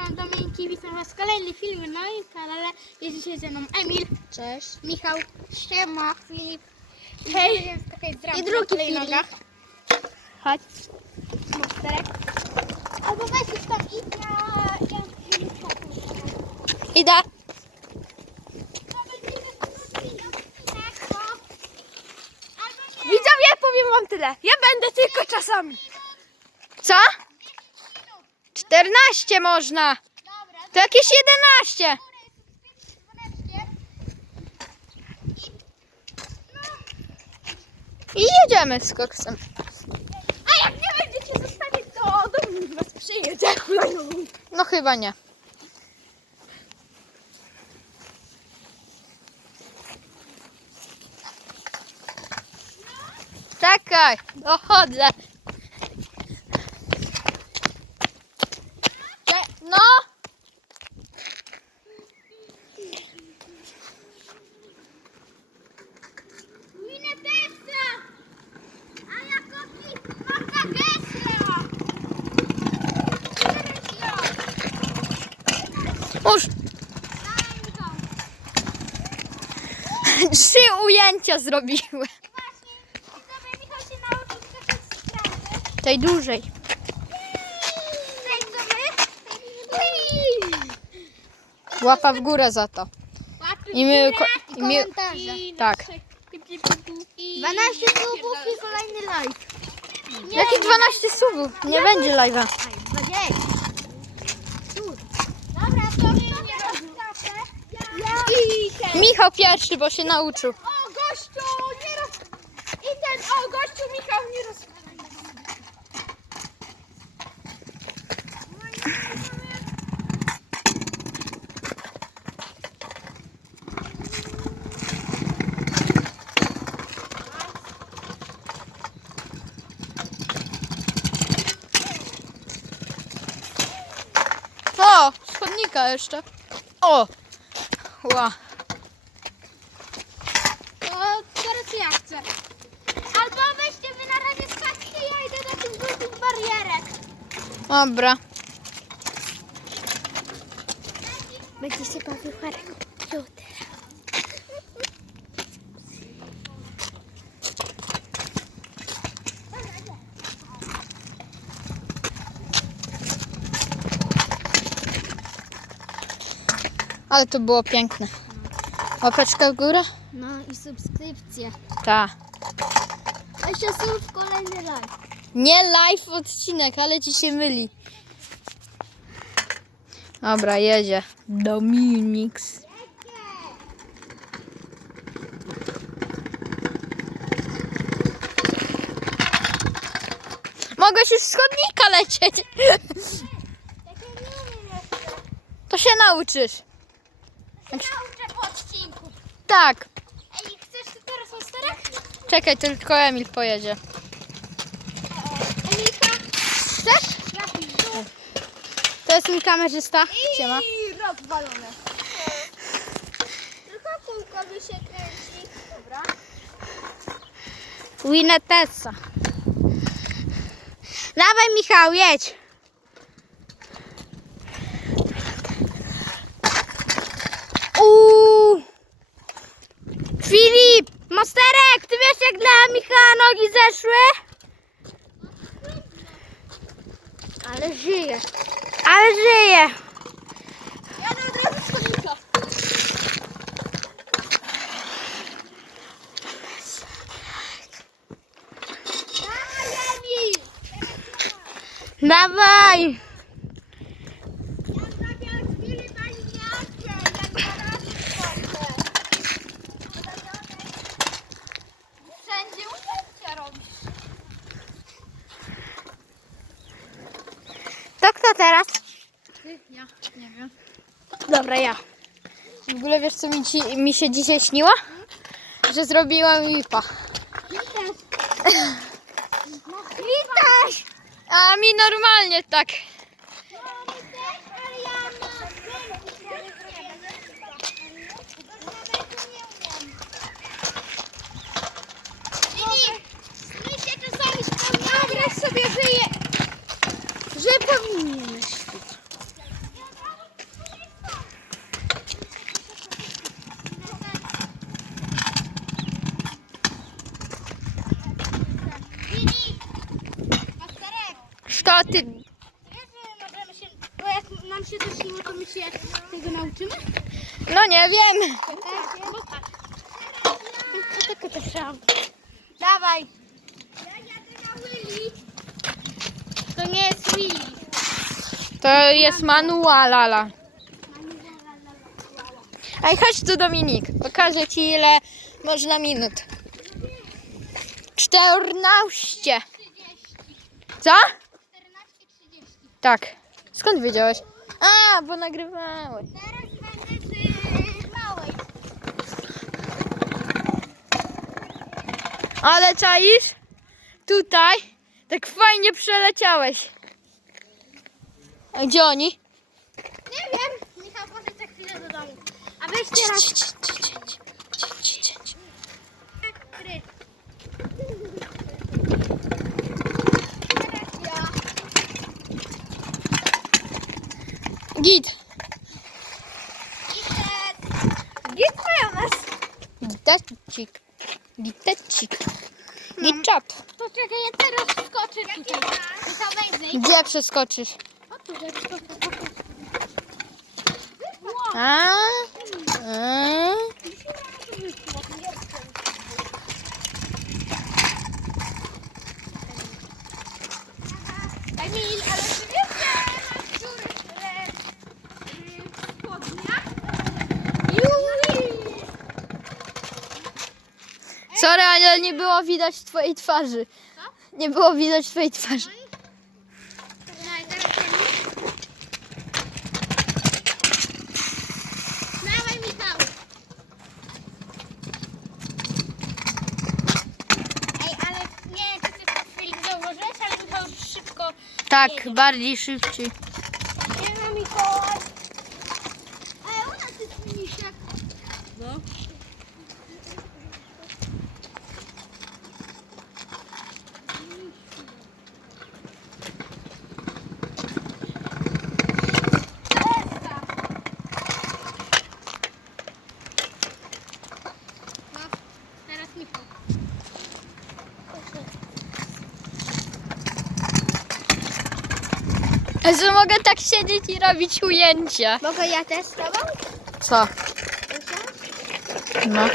strony Dominiki, witam was w kolejnym filmie na moim kanale. Jest dzisiaj ze mną Emil, Cześć. Michał, Siema, Filip. Hej. I drugi Filip. Chodź. Monsterek. Albo weź już tam idź, ja... ja. Idę. Widzowie, powiem wam tyle. Ja będę tylko czasami. Co? 14 można. dobra. To jakieś 11. I jedziemy z koksem. A jak nie będziecie zostawić, to Dominik was przyjedzie. No chyba nie. Czekaj, dochodzę. No. Już. Trzy ujęcia zrobiłem. Właśnie, widzowie, Michał się nauczył skakać z trawy. Tej dłużej. Tak, co my? Łapa w górę za to. I my, ko- i my komentarze. tak. 12 subów i kolejny live. Jakie 12 subów? Nie będzie live'a. Dobra, to nie. Ja. Michał pierwszy, bo się nauczył. O, gościu, nie roz... I ten, o, gościu Michał, nie roz... O, schodnika jeszcze. O! Ła. To teraz ja chcę. Albo weźcie wy na razie skaczcie, ja idę do tych żółtych barierek. Dobra. Będzie się bawił komputer. Ale to było piękne. Łapeczka w górę? No i subskrypcje. Ta. A jeszcze słów kolejny live. Nie live odcinek, ale ci się myli. Dobra, jedzie. Dominix. Mogłeś już z chodnika lecieć. Tak. To się nauczysz. Ja nauczę po odcinku. Tak. Ej, chcesz tu teraz monsterek? Czekaj, tylko Emil pojedzie. Emilka? Chcesz? Ja pizdu. To jest mój kamerzysta. Siema. I rozwalone. Tylko kółko by się kręci. Dobra. Winetessa. Dawaj Michał, jedź. Filip, Monsterek, ty wiesz jak dla Michała nogi zeszły? Ale żyje. Ale żyje. Jadę od razu z chodnika. Dawaj, Emil! Dawaj. Ja zrobię od Filipa liniaczkę, jak teraz wchodzę. Wszędzie ujęcia robisz. To kto teraz? Ty, ja, nie wiem. Dobra, ja. W ogóle wiesz co mi, ci, mi się dzisiaj śniło? Że zrobiłam lipa. Witasz! No! A mi normalnie tak. No, my też, ale ja na zdjęciu prawie zrobię. Tylko nawet nie umiem. Filip, my się czasami spełniamy. sobie żyje. Że powinieneś. Nam się śniło, to my się tego nauczymy? No nie wiem. Tylko to trzeba. Dawaj. To nie jest Willy. To jest manualala. Ej, chodź tu Dominik. Pokażę ci ile można minut. 14. Co? 14.30. Tak. Skąd wiedziałeś? A, bo nagrywałeś. Teraz będę małej. Ale czaisz? Tutaj tak fajnie przeleciałeś. A gdzie oni? Nie wiem. Michał poszedł za chwilę do domu. A weź teraz. Gry. Teraz ja. Git. Git majonez. Gitecik. Gitecik. Gitczat. To czekaj, ja teraz skoczę tutaj. Michał, weź zejdź. Gdzie przeskoczysz? O, tu skoczę. A? A? Emil, ale czy wiesz, że na których e, y, spodniach? Juj! Sorry, ale nie było widać twojej twarzy. Nie było widać twojej twarzy. Dawaj, Michał. Ej, ale nie ty ale Michał szybko Tak, bardziej szybciej. Nie ma Mikołaj. Ale u nas jest misiak. No. No, teraz Michał. Że mogę tak siedzieć i robić ujęcia. Mogę ja też z tobą? Co? No.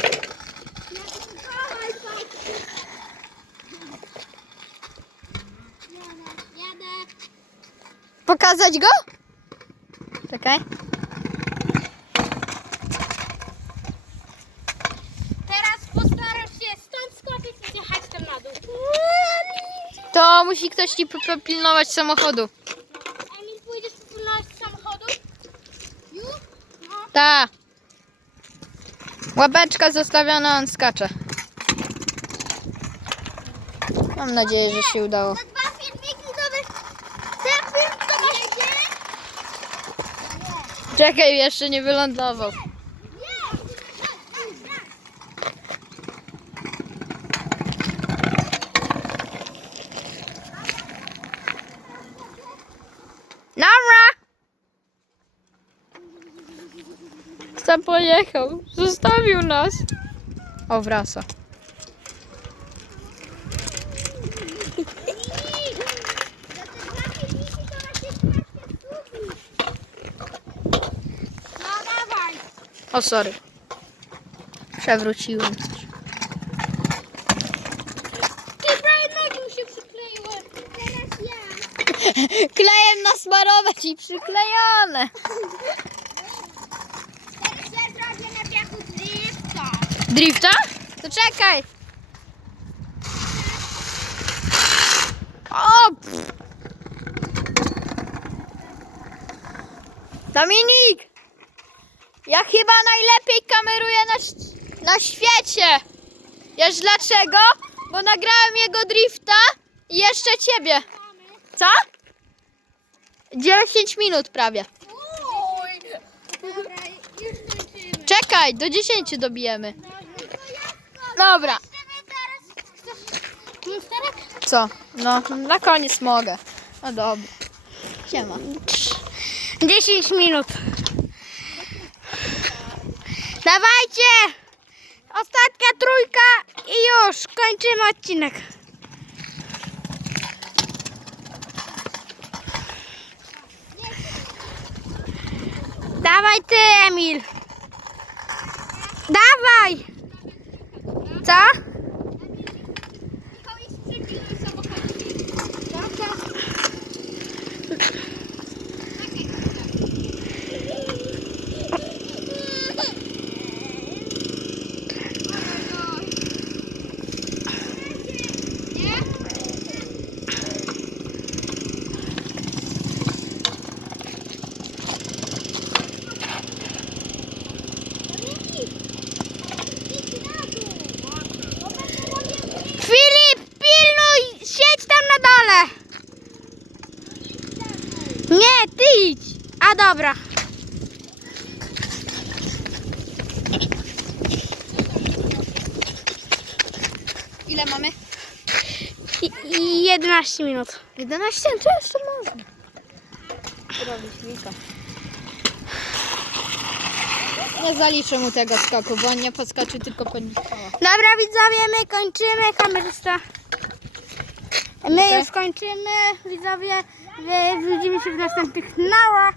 Pokazać go? Czekaj. Teraz postarasz się stąd skoczyć i zjechać tam na dół. To musi ktoś ci popilnować samochodu. Emil, pójdziesz popilnować samochodu? Już? No. Ta. Łapeczka zostawiona, on skacze. Mam nadzieję, że się udało. Za dwa filmiki to wy... Ten film to masz... Nie. Czekaj, jeszcze nie wylądował. Nie. Nara! Tam pojechał. Zostawił nas. O, wraca. O, sorry. Przewróciłem coś. Prawie nogi mu się przykleiły. Teraz ja. Klejem nasmarować i przyklejone. Teraz ja zrobię na piachu drifta. To czekaj. O! pff. Dominik! Ja chyba najlepiej kameruję na, na świecie. Wiesz dlaczego? Bo nagrałem jego drifta i jeszcze ciebie. Co? 10 minut prawie. Czekaj, do 10 dobijemy. Dobra. Co? No, na koniec mogę. No dobra. Siema. 10 minut. Dawajcie! Ostatnia trójka i już kończymy odcinek. Dawaj ty, Emil. Dawaj. Co? Filip, pilnuj! Siedź tam na dole! Nie, ty idź! A dobra. Ile mamy? I, i 11 minut. 11, to jeszcze można. Robić Wika. Nie zaliczę mu tego skoku, bo on nie podskoczył, tylko podniosła. Dobra widzowie, my kończymy kamerzysta. My już kończymy, widzowie. Wy- Widzimy się w następnych nałach.